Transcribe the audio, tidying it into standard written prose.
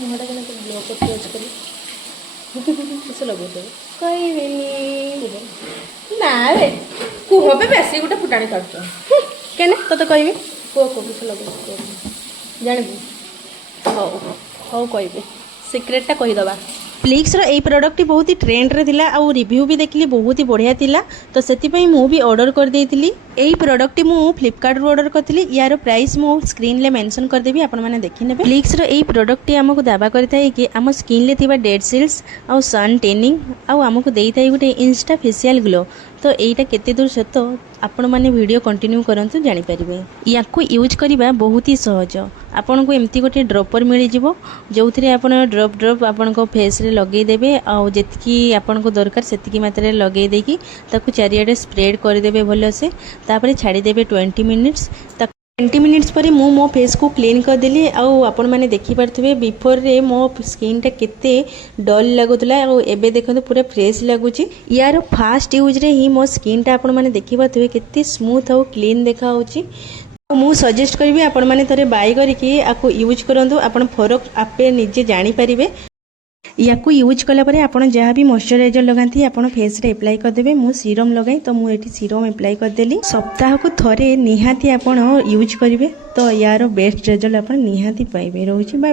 मुहटा के ग्लो करते आजकल किस लगुच कहबेनि ना रे कुह बे बेसी गोटे फुटाणी काटुच केने तो कहबी कुह को किस लगुच जानबू हौ हौ कहबी सिक्रेटटा कहीदबा फ्लिक्स रो प्रोडक्ट बहुत ही ट्रेंड रे थिला आ रिव्यू भी देखली बहुत ही बढ़िया थिला तो सेति मु भी ऑर्डर कर देइतिली एई प्रोडक्ट मु फ्लिपकार्ट रो ऑर्डर करथिली यार प्राइस मु स्क्रीन ले मेंशन कर देबी आपण माने देखि नेबे फ्लिक्स रो प्रोडक्ट हमको दावा करथाय कि आम स्किन ले थिबा डेड सेल्स आ सन टेनिंग आ हमको देइथाय गुटे इंस्टा फेशियल ग्लो तो एटा केते दूर सत आपण माने वीडियो कंटिन्यू करंतु जानि परिबे याकू यूज करिबा बहुत ही सहज आपन को एमती गोटे ड्रॉपर मिल जिवो जोथिरे आपण ड्रॉप ड्रॉप आपण को फेस रे लगे देबे आ जेतकी आपण को दरकार सेतकी मात्रा लगे देकी ताकू चारियाडे स्प्रेड कर देबे भलो से तापरे छाड़ी देबे 20 मिनिट्स 20 मिनिट्स पर मु मो फेस को क्लीन कर देली आपण माने देखि पारथबे बिफोर रे मो स्किन टा केते डल लागुतला एबे देखंतु पूरा फ्रेश लागुची यार फास्ट यूज रे ही मो स्किन टा आपण माने देखि पारथबे केते स्मूथ और क्लीन देखा होची मु सजेस्ट करबी आपण माने थरे बाय करिकि आको यूज करंतु आपण फरक आपे निजे जानि परिबे याकू यूज कला परे आपण जहाँ भी मॉइस्चराइजर लगाती आपण फेस रे अप्लाई कर देबे मु सीरम लगाई तो मु एठी सीरम अप्लाई कर देली सप्ताह को थरे निहाती आपण यूज करिवे तो यार बेस्ट रिजल्ट आपण निहाती पाइबे रहउची बाय।